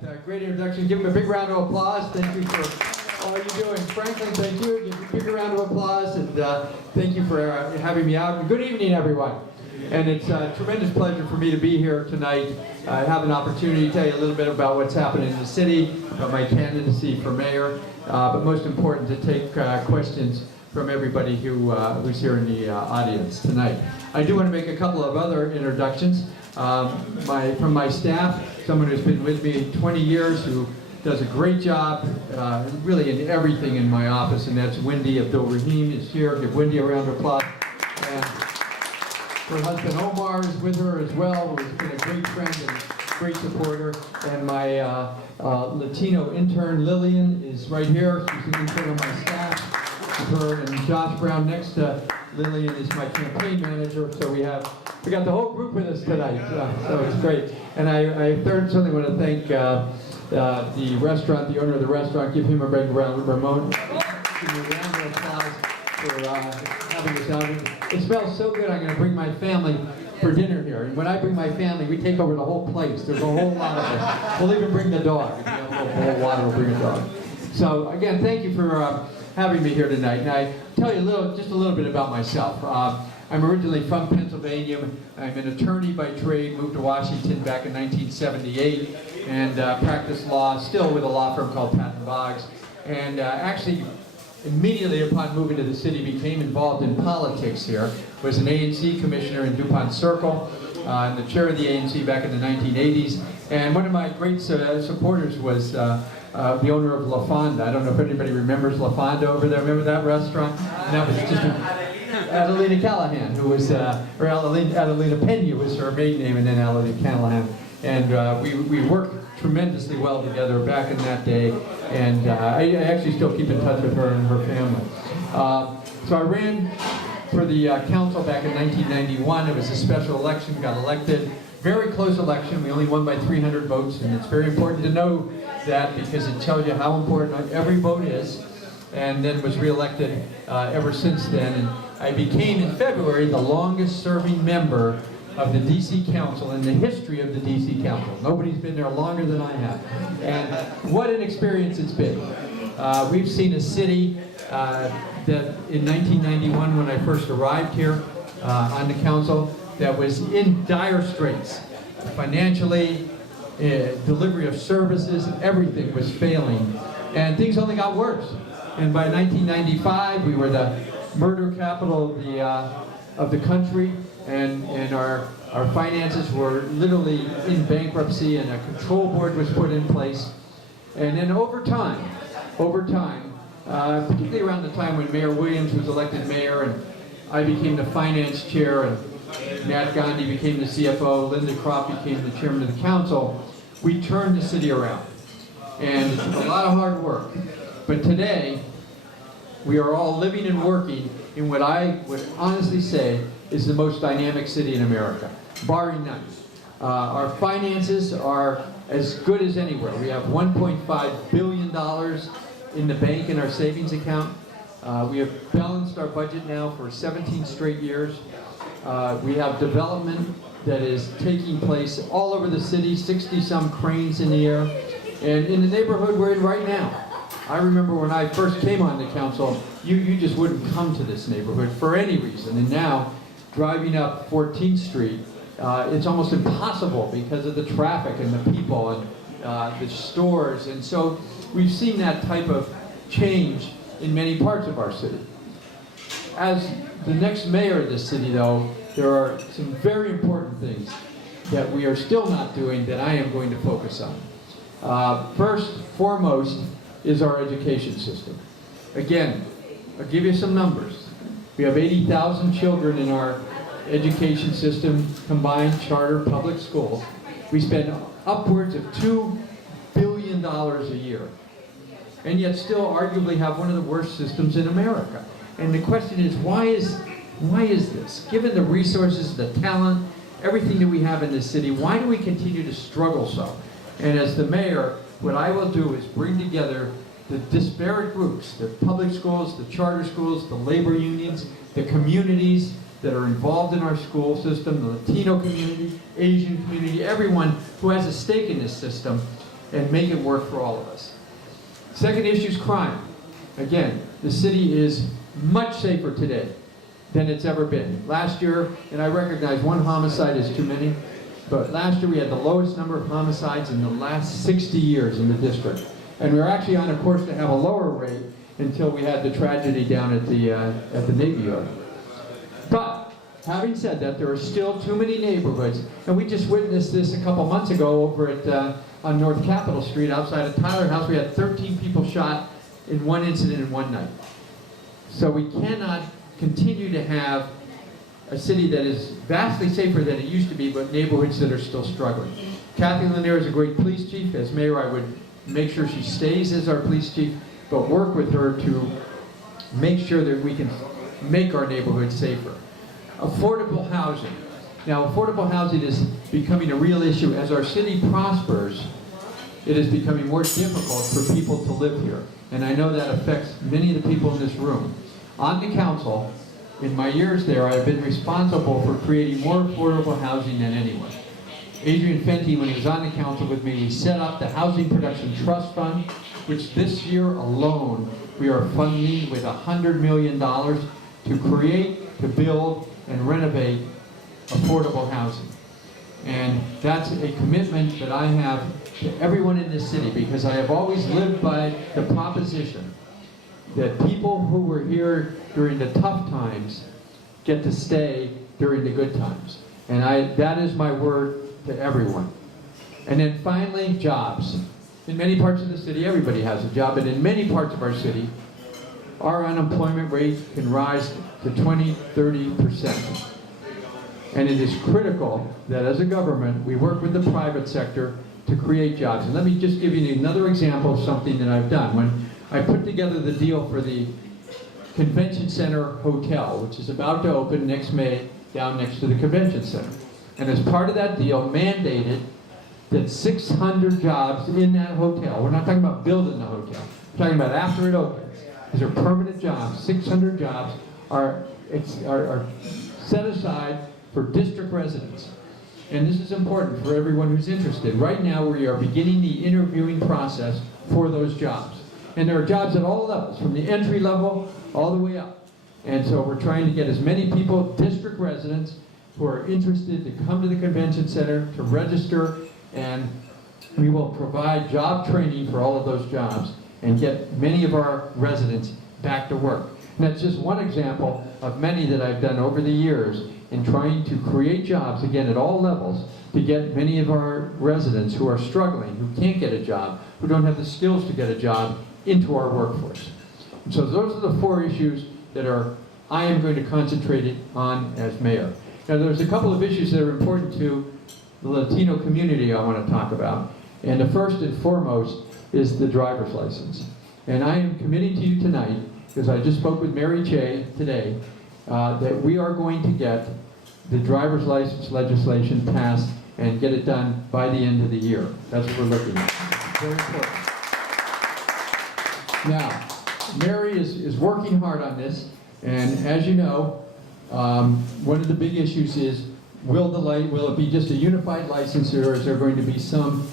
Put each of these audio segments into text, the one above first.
that great introduction. Give him a big round of applause. Thank you for all you're doing. Franklin, thank you. Give him a big round of applause. And thank you for having me out. And good evening, everyone. And it's a tremendous pleasure for me to be here tonight. I have an opportunity to tell you a little bit about what's happening in the city, about my candidacy for mayor, but most important, to take questions from everybody who's here in the audience tonight. I do want to make a couple of other introductions. From my staff, someone who's been with me 20 years, who does a great job really in everything in my office, and that's Wendy Abdul-Rahim is here. Give Wendy a round of applause. And her husband Omar is with her as well, who's been a great friend and great supporter. And my Latino intern Lillian is right here. She's an intern on my staff. Her and Josh Brown next to Lillian is my campaign manager. So we got the whole group with us tonight. So it's great. And I certainly want to thank the restaurant, the owner of the restaurant. Give him a big round, Ramon. Give me a round of applause for having us out. It smells so good. I'm going to bring my family for dinner here. And when I bring my family, we take over the whole place. There's a whole lot of us. We'll even bring the dog. If you have a whole water, we'll bring a dog. So again, thank you for having me here tonight. And I tell you just a little bit about myself. I'm originally from Pennsylvania. I'm an attorney by trade, moved to Washington back in 1978, and practiced law, still with a law firm called Patton Boggs. And actually, immediately upon moving to the city, became involved in politics here. Was an ANC commissioner in DuPont Circle, and the chair of the ANC back in the 1980s. And one of my great supporters was the owner of La Fonda. I don't know if anybody remembers La Fonda over there. Remember that restaurant? And that was just Adelina Callahan, who was, or Adelina Pena was her maiden name, and then Adelina Callahan. And we worked tremendously well together back in that day, and I actually still keep in touch with her and her family. So I ran for the council back in 1991. It was a special election, got elected. Very close election. We only won by 300 votes, and it's very important to know that because it tells you how important every vote is, and then was re-elected ever since then. And I became, in February, the longest-serving member of the DC Council in the history of the DC Council. Nobody's been there longer than I have. And what an experience it's been. We've seen a city that in 1991, when I first arrived here on the council, that was in dire straits. Financially, delivery of services, everything was failing. And things only got worse. And by 1995, we were the murder capital of the country, and our finances were literally in bankruptcy, and a control board was put in place. And then over time, particularly around the time when Mayor Williams was elected mayor, and I became the finance chair, and Matt Gandhi became the CFO, Linda Croft became the chairman of the council, we turned the city around. And it took a lot of hard work. But today, we are all living and working in what I would honestly say is the most dynamic city in America, barring none. Our finances are as good as anywhere. We have $1.5 billion in the bank in our savings account. We have balanced our budget now for 17 straight years. We have development that is taking place all over the city, 60-some cranes in the air. And in the neighborhood we're in right now, I remember when I first came on the council, you just wouldn't come to this neighborhood for any reason. And now, driving up 14th Street, it's almost impossible because of the traffic and the people and the stores. And so we've seen that type of change in many parts of our city. As the next mayor of this city, though, there are some very important things that we are still not doing that I am going to focus on. First, foremost, is our education system. Again, I'll give you some numbers. We have 80,000 children in our education system, combined charter public schools. We spend upwards of $2 billion a year, and yet still arguably have one of the worst systems in America. And the question is, why is this? Given the resources, the talent, everything that we have in this city, why do we continue to struggle so? And as the mayor, what I will do is bring together the disparate groups, the public schools, the charter schools, the labor unions, the communities that are involved in our school system, the Latino community, Asian community, everyone who has a stake in this system, and make it work for all of us. Second issue is crime. Again, the city is much safer today than it's ever been. Last year, and I recognize one homicide is too many, but last year we had the lowest number of homicides in the last 60 years in the district. And we were actually on a course to have a lower rate until we had the tragedy down at the Navy Yard. But having said that, there are still too many neighborhoods, and we just witnessed this a couple months ago over at on North Capitol Street outside of Tyler House. We had 13 people shot in one incident in one night. So we cannot continue to have a city that is vastly safer than it used to be, but neighborhoods that are still struggling. Kathy Lanier is a great police chief. As mayor, I would make sure she stays as our police chief, but work with her to make sure that we can make our neighborhoods safer. Affordable housing. Now, affordable housing is becoming a real issue. As our city prospers, it is becoming more difficult for people to live here. And I know that affects many of the people in this room. On the council, in my years there, I have been responsible for creating more affordable housing than anyone. Adrian Fenty, when he was on the council with me, we set up the Housing Production Trust Fund, which this year alone, we are funding with $100 million to create, to build, and renovate affordable housing. And that's a commitment that I have to everyone in this city, because I have always lived by the proposition that people who were here during the tough times get to stay during the good times. And that is my word to everyone. And then finally, jobs. In many parts of the city, everybody has a job, but in many parts of our city, our unemployment rate can rise to 20, 30%. And it is critical that as a government, we work with the private sector to create jobs. And let me just give you another example of something that I've done. When I put together the deal for the Convention Center Hotel, which is about to open next May down next to the Convention Center. And as part of that deal, mandated that 600 jobs in that hotel, we're not talking about building the hotel, we're talking about after it opens. These are permanent jobs. 600 jobs are set aside for district residents. And this is important for everyone who's interested. Right now we are beginning the interviewing process for those jobs. And there are jobs at all levels, from the entry level all the way up. And so we're trying to get as many people, district residents, who are interested to come to the convention center to register, and we will provide job training for all of those jobs and get many of our residents back to work. And that's just one example of many that I've done over the years in trying to create jobs, again, at all levels, to get many of our residents who are struggling, who can't get a job, who don't have the skills to get a job, into our workforce. And so those are the 4 issues that I am going to concentrate on as mayor. Now, there's a couple of issues that are important to the Latino community I want to talk about. And the first and foremost is the driver's license. And I am committing to you tonight, because I just spoke with Mary Che today, that we are going to get the driver's license legislation passed and get it done by the end of the year. That's what we're looking at. Very important. Now, Mary is working hard on this, and as you know, one of the big issues is, will it be just a unified license, or is there going to be some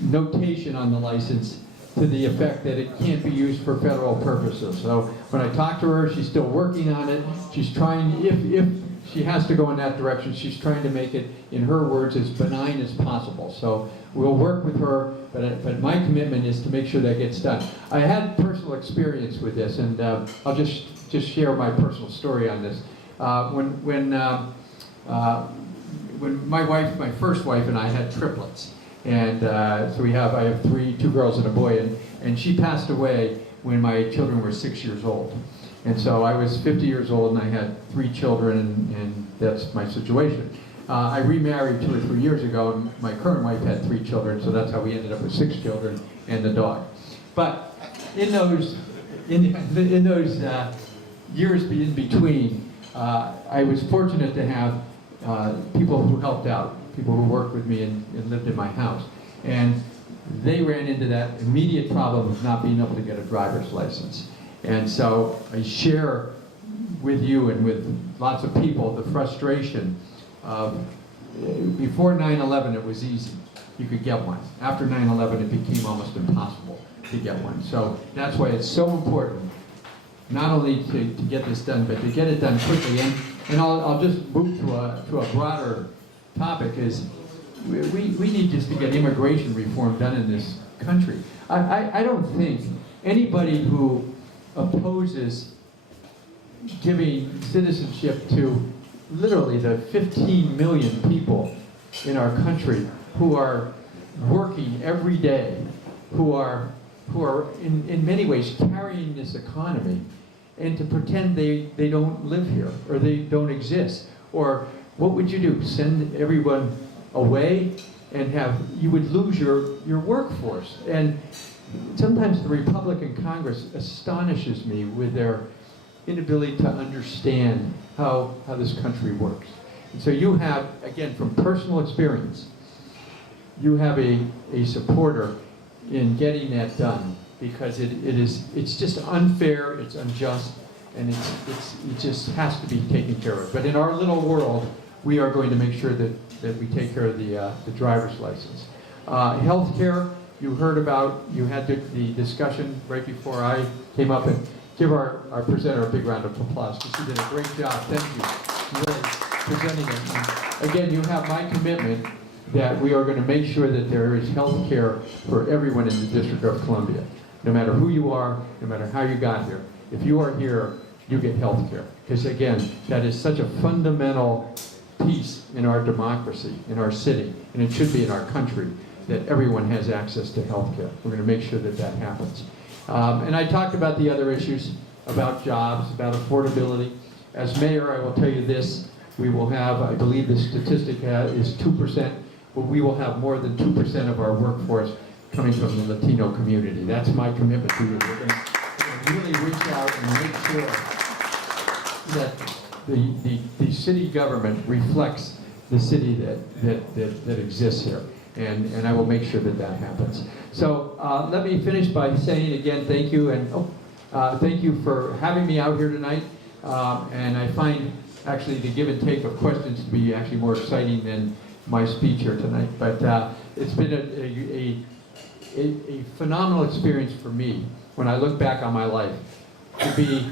notation on the license to the effect that it can't be used for federal purposes? So when I talk to her, she's still working on it. She's trying, if she has to go in that direction, she's trying to make it, in her words, as benign as possible. So we'll work with her, but my commitment is to make sure that gets done. I had personal experience with this, and I'll just share my personal story on this. When my wife, my first wife, and I had triplets, and so I have 2 girls and a boy, and she passed away when my children were 6 years old. And so I was 50 years old, and I had 3 children, and that's my situation. I remarried 2 or 3 years ago, and my current wife had 3 children, so that's how we ended up with 6 children and the dog. But in those years in between, I was fortunate to have people who helped out, people who worked with me and lived in my house. And they ran into that immediate problem of not being able to get a driver's license. And so I share with you and with lots of people the frustration of, before 9/11 it was easy. you could get one. After 9/11, it became almost impossible to get one. So that's why it's so important, not only to get this done, but to get it done quickly. And I'll just move to a broader topic, is we need just to get immigration reform done in this country. I don't think anybody who opposes giving citizenship to literally the 15 million people in our country who are working every day, who are in many ways carrying this economy, and to pretend they don't live here or they don't exist. Or what would you do? Send everyone away and you would lose your workforce. And sometimes the Republican Congress astonishes me with their inability to understand how this country works. And so you have, again, from personal experience, you have a supporter in getting that done, because it's just unfair, it's unjust, and it just has to be taken care of. But in our little world, we are going to make sure that we take care of the driver's license. Healthcare, you heard about, you had the discussion right before I came up, and give our presenter a big round of applause, because she did a great job. Thank you, really, presenting it. And again, you have my commitment that we are going to make sure that there is health care for everyone in the District of Columbia. No matter who you are, no matter how you got here, if you are here, you get health care. Because again, that is such a fundamental piece in our democracy, in our city, and it should be in our country, that everyone has access to health care. We're going to make sure that that happens. And I talked about the other issues, about jobs, about affordability. As mayor, I will tell you this, we will have, I believe the statistic is 2%, but we will have more than 2% of our workforce coming from the Latino community. That's my commitment to you. We're going to really reach out and make sure that the city government reflects the city that exists here. And I will make sure that that happens. So let me finish by saying again, thank you, and thank you for having me out here tonight. And I find actually the give and take of questions to be actually more exciting than my speech here tonight. But it's been a phenomenal experience for me when I look back on my life to be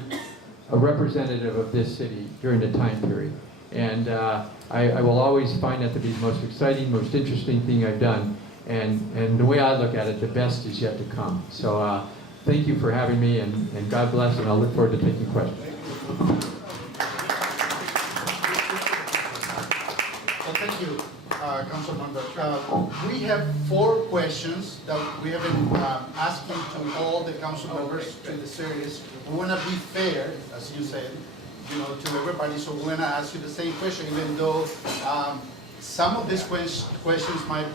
a representative of this city during the time period. And I will always find that to be the most exciting, most interesting thing I've done. And the way I look at it, the best is yet to come. So thank you for having me, and God bless, and I'll look forward to taking questions. Well, thank you, Councilmember. We have 4 questions that we have been asking to all the council members to the series. We want to be fair, as you said, to everybody, so we're going to ask you the same question, even though some of these questions might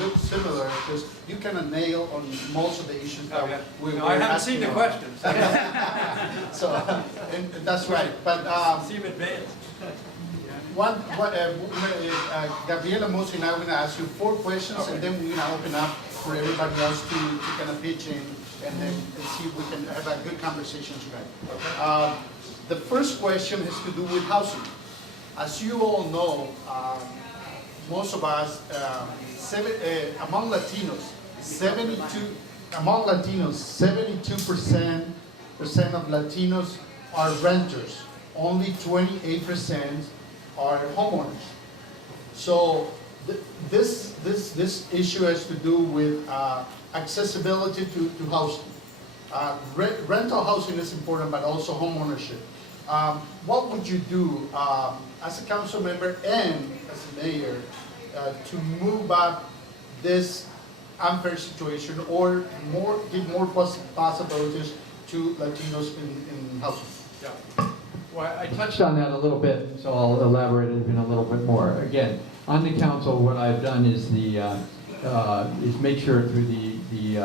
look similar, because you kind of nail on most of the issues that we're I haven't asking seen the on. questions. So, and that's right. But See them advanced. Gabriela Mosi and I are going to ask you 4 questions, okay, and then we're going to open up for everybody else to kind of pitch in, and then see if we can have a good conversation tonight. Okay. The first question has to do with housing. As you all know, most of us, among Latinos, 72% of Latinos are renters. Only 28% are homeowners. So this issue has to do with accessibility to housing. Rental housing is important, but also homeownership. What would you do as a council member and as a mayor to move up this unfair situation, or give more possibilities to Latinos in housing? Yeah. Well, I touched on that a little bit, so I'll elaborate even a little bit more. Again, on the council, what I've done is make sure through the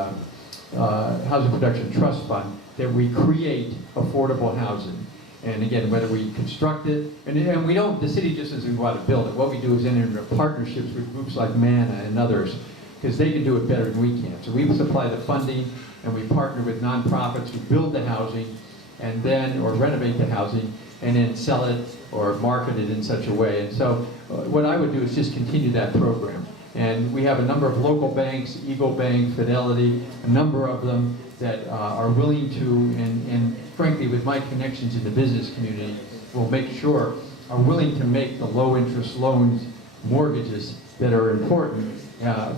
Housing Production Trust Fund that we create affordable housing. And again, whether we construct it, and we don't, the city just doesn't go out and build it. What we do is enter into partnerships with groups like MANA and others, because they can do it better than we can. So we supply the funding, and we partner with nonprofits who build the housing, and then, or renovate the housing, and then sell it or market it in such a way. And so what I would do is just continue that program. And we have a number of local banks, Eagle Bank, Fidelity, a number of them that are willing to, and frankly, with my connections in the business community, will make sure, are willing to make the low interest loans, mortgages that are important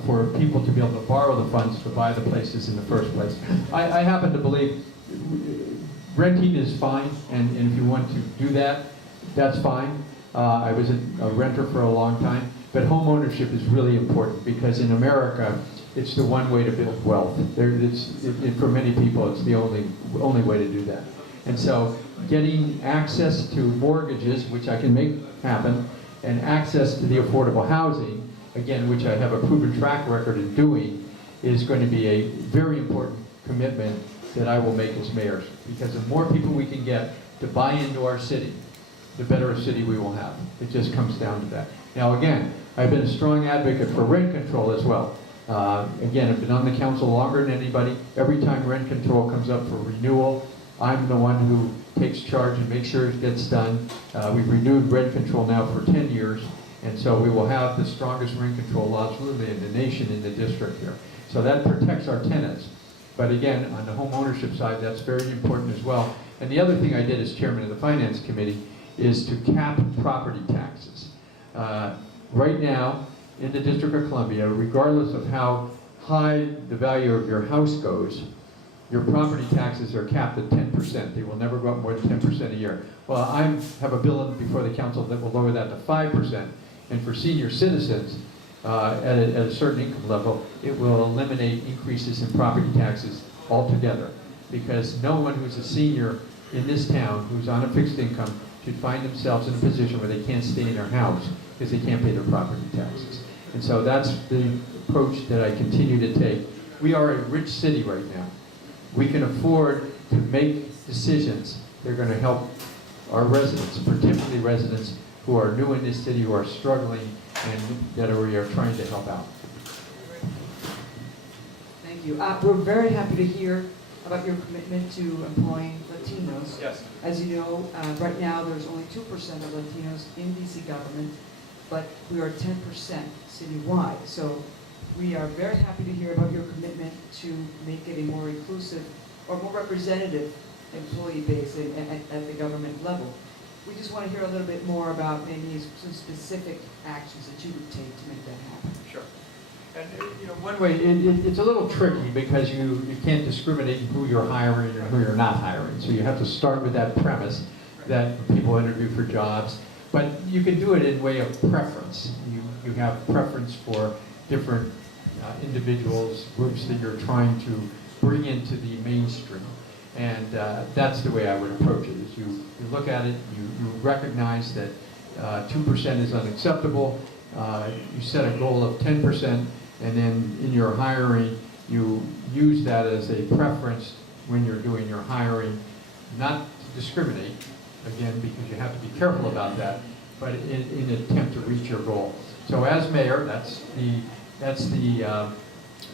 for people to be able to borrow the funds to buy the places in the first place. I happen to believe renting is fine, and if you want to do that, that's fine. I was a renter for a long time, but home ownership is really important because in America, it's the one way to build wealth. For many people, it's the only way to do that. And so getting access to mortgages, which I can make happen, and access to the affordable housing, again, which I have a proven track record in doing, is going to be a very important commitment that I will make as mayor. Because the more people we can get to buy into our city, the better a city we will have. It just comes down to that. Now again, I've been a strong advocate for rent control as well. Again, I've been on the council longer than anybody. Every time rent control comes up for renewal, I'm the one who takes charge and makes sure it gets done. We've renewed rent control now for 10 years, and so we will have the strongest rent control laws really in the nation, in the district here. So that protects our tenants. But again, on the home ownership side, that's very important as well. And the other thing I did as chairman of the finance committee is to cap property taxes. Right now, in the District of Columbia, regardless of how high the value of your house goes, your property taxes are capped at 10%. They will never go up more than 10% a year. Well, I have a bill before the council that will lower that to 5%. And for senior citizens, at a certain income level, it will eliminate increases in property taxes altogether. Because no one who's a senior in this town who's on a fixed income should find themselves in a position where they can't stay in their house because they can't pay their property taxes. And so that's the approach that I continue to take. We are a rich city right now. We can afford to make decisions that are going to help our residents, particularly residents who are new in this city, who are struggling, and that we are trying to help out. Thank you. We're very happy to hear about your commitment to employing Latinos. Yes. As you know, right now there's only 2% of Latinos in DC government, but we are 10% citywide. So we are very happy to hear about your commitment to make it a more inclusive or more representative employee base at the government level. We just want to hear a little bit more about maybe some specific actions that you would take to make that happen. Sure. And one way, it's a little tricky because you can't discriminate who you're hiring and who you're not hiring. So you have to start with that premise that people interview for jobs. But you can do it in way of preference. You have preference for different individuals, groups that you're trying to bring into the mainstream. And that's the way I would approach it, is you look at it, you recognize that 2% is unacceptable, you set a goal of 10%, and then in your hiring, you use that as a preference when you're doing your hiring, not to discriminate, again, because you have to be careful about that, but in an attempt to reach your goal. So as mayor, that's the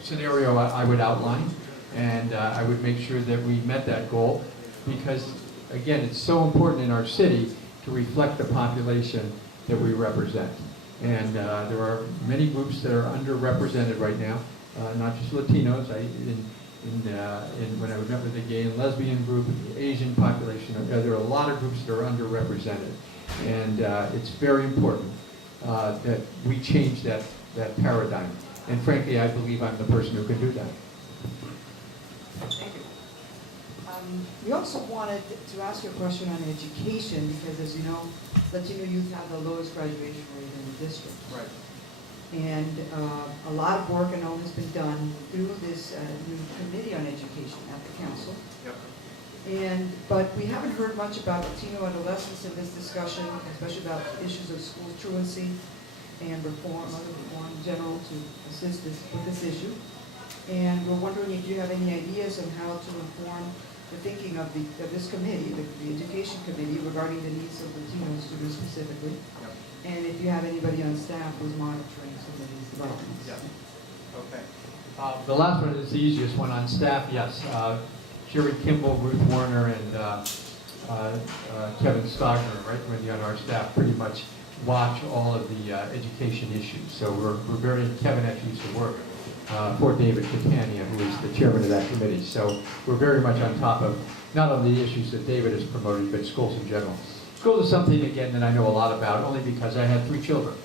scenario I would outline, and I would make sure that we met that goal, because again, it's so important in our city to reflect the population that we represent. And there are many groups that are underrepresented right now, not just Latinos. When I met with the gay and lesbian group, the Asian population, there are a lot of groups that are underrepresented. And it's very important that we change that paradigm. And frankly, I believe I'm the person who can do that. Thank you. We also wanted to ask you a question on education, because as you know, Latino youth have the lowest graduation rate in the district. Right. And a lot of work, I know, has been done through this new committee on education at the council. Yep. But we haven't heard much about Latino adolescents in this discussion, especially about issues of school truancy and reform, other reform in general, to assist with this issue. And we're wondering if you have any ideas on how to inform the thinking of this committee, the education committee, regarding the needs of Latino students specifically. Yep. And if you have anybody on staff who's monitoring some of these developments. Yeah. Okay. The last one is the easiest one on staff, yes. Sherry Kimball, Ruth Warner, and Kevin Stogner, right, when you're on our staff, pretty much watch all of the education issues. So we're very, Kevin actually used to work for David Catania, who is the chairman of that committee. So we're very much on top of not only the issues that David is promoting, but schools in general. Schools is something, again, that I know a lot about, only because I had 3 children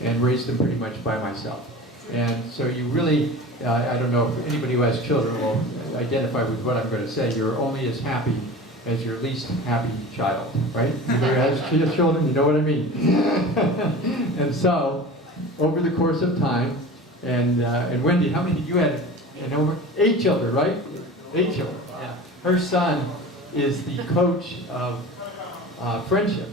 and raised them pretty much by myself. And so you really, I don't know if anybody who has children will identify with what I'm going to say. You're only as happy as your least happy child, right? Anybody who has children, you know what I mean. And so, over the course of time, and Wendy, how many did you have? 8 children, right? 8 children. Yeah. Her son is the coach of Friendship.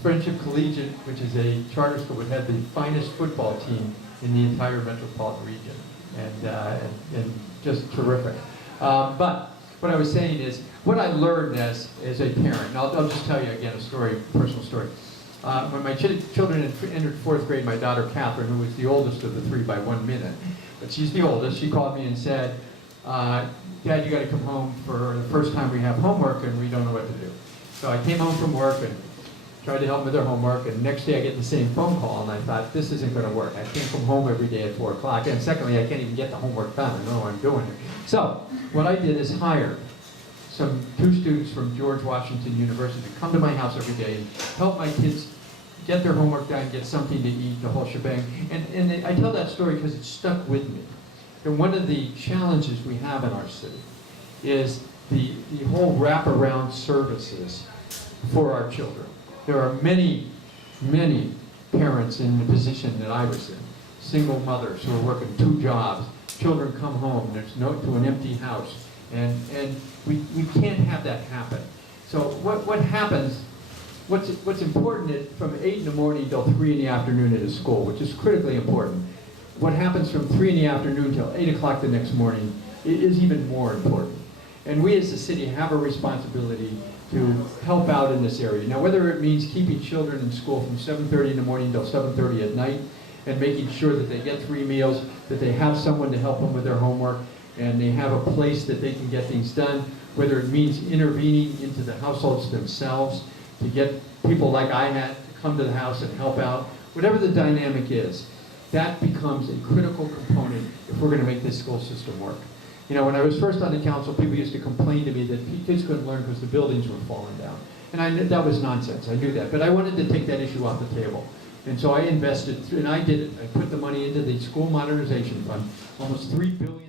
Friendship Collegiate, which is a charter school, which had the finest football team in the entire metropolitan region, and just terrific. But what I was saying is, what I learned as a parent, and I'll just tell you again a story, personal story. When my children entered 4th grade, my daughter Catherine, who was the oldest of the 3 by 1 minute, but she's the oldest, she called me and said, Dad, you got to come home for the first time we have homework and we don't know what to do. So I came home from work and tried to help them with their homework, and the next day I get the same phone call, and I thought, this isn't going to work. I can't come home every day at 4 o'clock, and secondly, I can't even get the homework done. I don't know what I'm doing here. So what I did is hire 2 students from George Washington University to come to my house every day and help my kids get their homework done, get something to eat, the whole shebang. And I tell that story because it stuck with me. And one of the challenges we have in our city is the whole wraparound services for our children. There are many, many parents in the position that I was in, single mothers who are working 2 jobs. Children come home, there's to an empty house, and we can't have that happen. So what happens? What's important is from 8 in the morning till 3 in the afternoon at a school, which is critically important. What happens from 3 in the afternoon till 8 o'clock the next morning is even more important. And we as a city have a responsibility to help out in this area. Now, whether it means keeping children in school from 7:30 in the morning till 7:30 at night, and making sure that they get 3 meals, that they have someone to help them with their homework, and they have a place that they can get things done, whether it means intervening into the households themselves, to get people like I had to come to the house and help out, whatever the dynamic is, that becomes a critical component if we're going to make this school system work. You know, when I was first on the council, people used to complain to me that kids couldn't learn because the buildings were falling down. And I knew that was nonsense, I knew that. But I wanted to take that issue off the table. And so I invested, and I did it. I put the money into the school modernization fund, almost $3 billion.